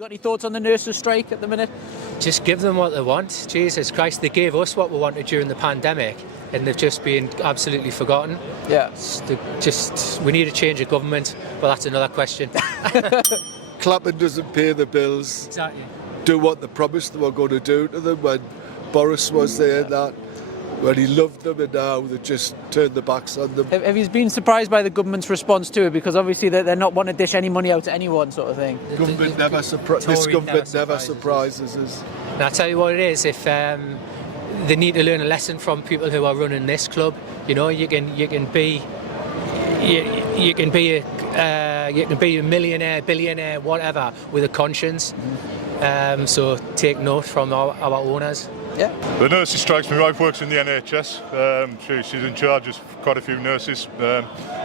You got any thoughts on the nurses' strike at the minute? Just give them what they want. Jesus Christ, they gave us what we wanted during the pandemic and they've just been absolutely forgotten. Yeah. We need a change of government, but that's another question. Clapping doesn't pay the bills. Exactly. Do what they promised they were going to do to them when Boris was there and that. When he loved them and now they just turned their backs on them. Have you been surprised by the government's response to it? Because obviously they're not wanting to dish any money out to anyone, sort of thing. This government never surprises us. And I'll tell you what it is, if they need to learn a lesson from people who are running this club. You know, you can be a millionaire, billionaire, whatever, with a conscience. So take note from our owners. Yeah. The nurses strikes. My wife works in the NHS. She's in charge of quite a few nurses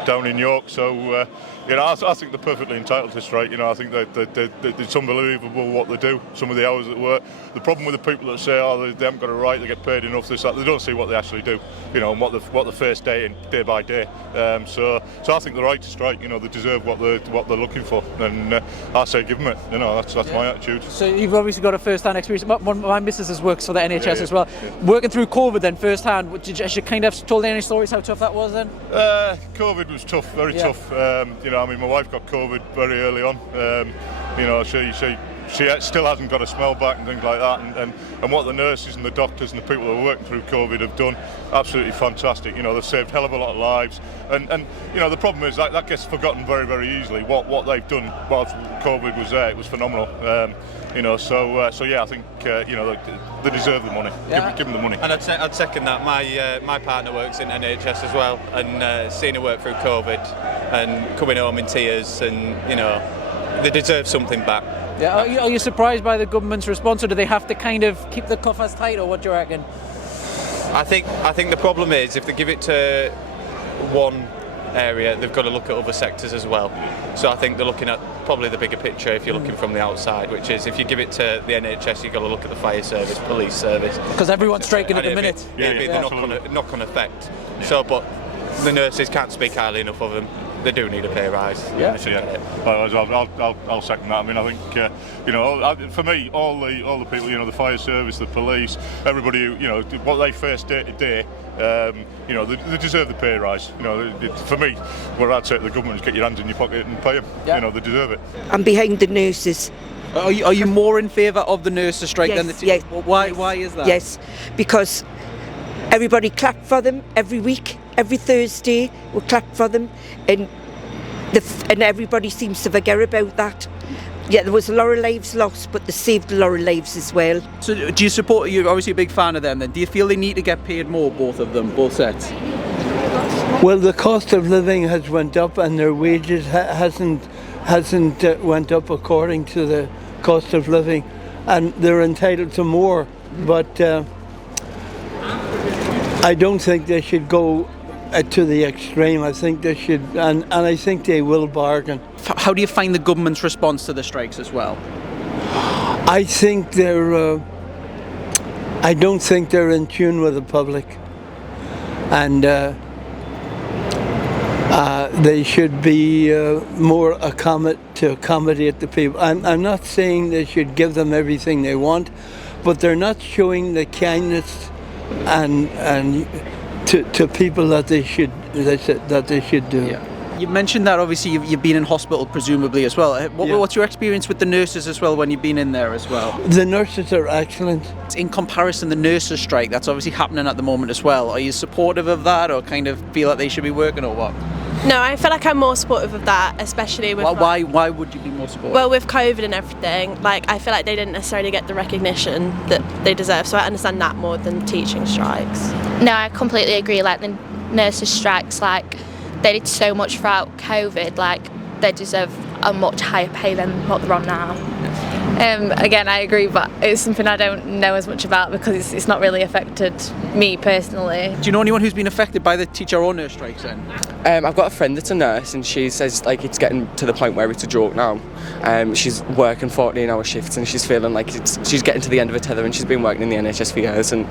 down in York. So I think they're perfectly entitled to strike. You know, I think that it's unbelievable what they do. Some of the hours that work. The problem with the people that say, they haven't got a right, they get paid enough. This, that, they don't see what they actually do. You know, and what they face day by day. So I think they're right to strike. You know, they deserve what they're looking for, and I say give them it. You know, that's my attitude. So you've obviously got a first-hand experience. My missus has worked for the NHS as well. Yeah. Working through COVID then firsthand, has she kind of told any stories how tough that was then? COVID was tough, very tough. I mean, my wife got COVID very early on. She still hasn't got a smell back and things like that. And what the nurses and the doctors and the people who are working through COVID have done, absolutely fantastic. You know, they've saved a hell of a lot of lives. And you know, the problem is that gets forgotten very, very easily. What they've done whilst COVID was there, it was phenomenal. So yeah, I think they deserve the money. Yeah. Give them the money. And I'd second that. My partner works in NHS as well, and seeing her work through COVID and coming home in tears, and you know, they deserve something back. Yeah. Are you surprised by the government's response, or do they have to kind of keep the coffers tight, or what do you reckon? I think the problem is if they give it to one area, they've got to look at other sectors as well. So I think they're looking at probably the bigger picture if you're looking from the outside, which is if you give it to the NHS, you've got to look at the fire service, police service. Because everyone's striking at the minute. It'd be the knock-on effect. Yeah. So, but the nurses can't speak highly enough of them. They do need a pay rise. Yeah. I'll second that. I mean, I think for me, all the people, you know, the fire service, the police, everybody, you know, what they face day to day, they deserve the pay rise. You know, for me, what I'd say to the government is get your hands in your pocket and pay them. Yeah. You know, they deserve it. I'm behind the nurses. Are you more in favour of the nurses' strike than the team? Yes. Why is that? Yes, because everybody clapped for them every week. Every Thursday we clap for them, and everybody seems to forget about that. Yeah, there was a lot of lives lost, but they saved a lot of lives as well. So do you support, you're obviously a big fan of them then, do you feel they need to get paid more, both of them, both sets? Well, the cost of living has went up and their wages hasn't went up according to the cost of living, and they're entitled to more, but I don't think they should go to the extreme. I think they should, and I think they will bargain. How do you find the government's response to the strikes as well? I think I don't think they're in tune with the public, and they should be more to accommodate the people. I'm not saying they should give them everything they want, but they're not showing the kindness and to people that they should do. Yeah. You mentioned that obviously you've been in hospital presumably as well. What's your experience with the nurses as well when you've been in there as well? The nurses are excellent. In comparison, the nurses' strike that's obviously happening at the moment as well. Are you supportive of that, or kind of feel like they should be working, or what? No, I feel like I'm more supportive of that, especially with... Why would you be more supportive? Well, with COVID and everything, like, I feel like they didn't necessarily get the recognition that they deserve, so I understand that more than teaching strikes. No, I completely agree. Like, the nurses' strikes, like, they did so much throughout COVID, like, they deserve a much higher pay than what they're on now. Again, I agree, but it's something I don't know as much about because it's not really affected me personally. Do you know anyone who's been affected by the teacher or nurse strikes then? I've got a friend that's a nurse, and she says like it's getting to the point where it's a joke now. She's working 14-hour shifts and she's feeling like she's getting to the end of her tether, and she's been working in the NHS for years, and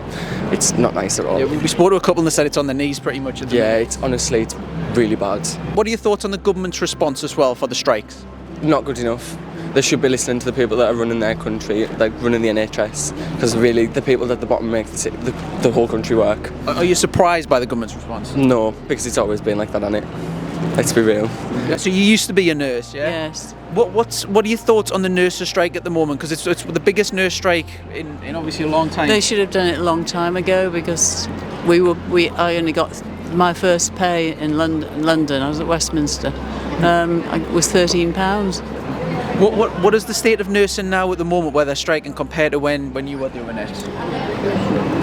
it's not nice at all. Yeah, we spoke to a couple and they said it's on the knees pretty much. Yeah, it's honestly really bad. What are your thoughts on the government's response as well for the strikes? Not good enough. they should be listening to the people that are running their country, like running the NHS, because really the people at the bottom make the whole country work. Are you surprised by the government's response? No, because it's always been like that, hasn't it? Let's be real. Yeah, so you used to be a nurse, yeah? Yes. What are your thoughts on the nurses' strike at the moment? Because it's the biggest nurse strike in obviously a long time. They should have done it a long time ago, because I only got my first pay in London. I was at Westminster. It was £13. What is the state of nursing now at the moment, where they're striking, compared to when you were doing it?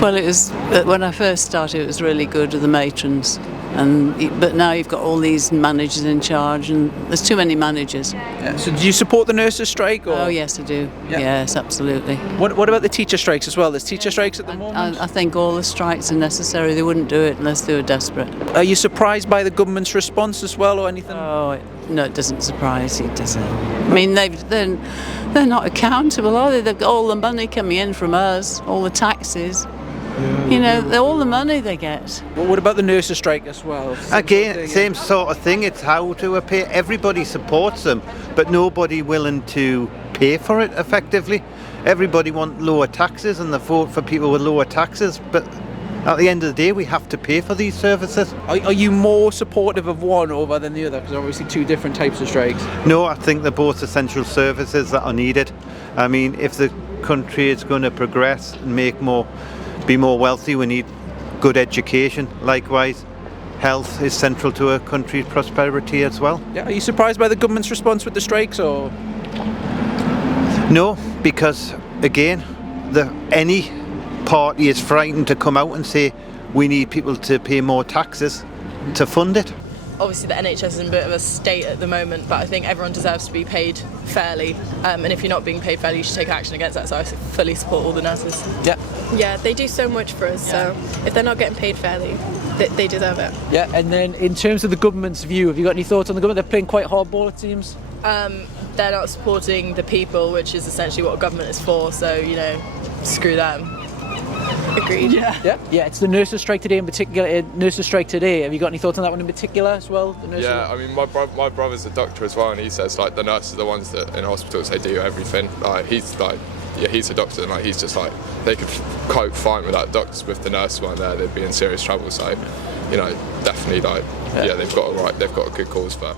Well, it was when I first started. It was really good with the matrons, but now you've got all these managers in charge, and there's too many managers. Yeah. So do you support the nurses' strike? Or? Oh yes, I do. Yeah. Yes, absolutely. What about the teacher strikes as well? There's teacher strikes at the moment. I think all the strikes are necessary. They wouldn't do it unless they were desperate. Are you surprised by the government's response as well, or anything? Oh no, it doesn't surprise you, does it? I mean, they're not accountable, are they? They've got all the money coming in from us, all the taxes. You know, all the money they get. Well, what about the nurses' strike as well? Same sort of thing. It's how to pay. Everybody supports them, but nobody willing to pay for it effectively. Everybody want lower taxes, and they vote for people with lower taxes, but at the end of the day, we have to pay for these services. Are you more supportive of one over than the other? Because obviously two different types of strikes. No, I think they're both essential services that are needed. I mean, if the country is going to progress and be more wealthy, we need good education. Likewise, health is central to a country's prosperity as well. Yeah. Are you surprised by the government's response with the strikes, or? No, because again, any party is frightened to come out and say we need people to pay more taxes to fund it. Obviously the NHS is in a bit of a state at the moment, but I think everyone deserves to be paid fairly, and if you're not being paid fairly, you should take action against that, so I fully support all the nurses. Yeah, they do so much for us, so if they're not getting paid fairly, they deserve it. Yeah, and then in terms of the government's view, have you got any thoughts on the government? They're playing quite hardball, it seems. They're not supporting the people, which is essentially what government is for, so, screw them. Agreed. Yeah. It's the nurses' strike today in particular. Nurses' strike today. Have you got any thoughts on that one in particular as well? Yeah, I mean, my brother's a doctor as well, and he says like the nurses are the ones that in hospitals they do everything. Like he's a doctor, and like he's just like they could cope fine without doctors. With the nurses weren't there, they'd be in serious trouble. So, definitely they've got a good cause for that.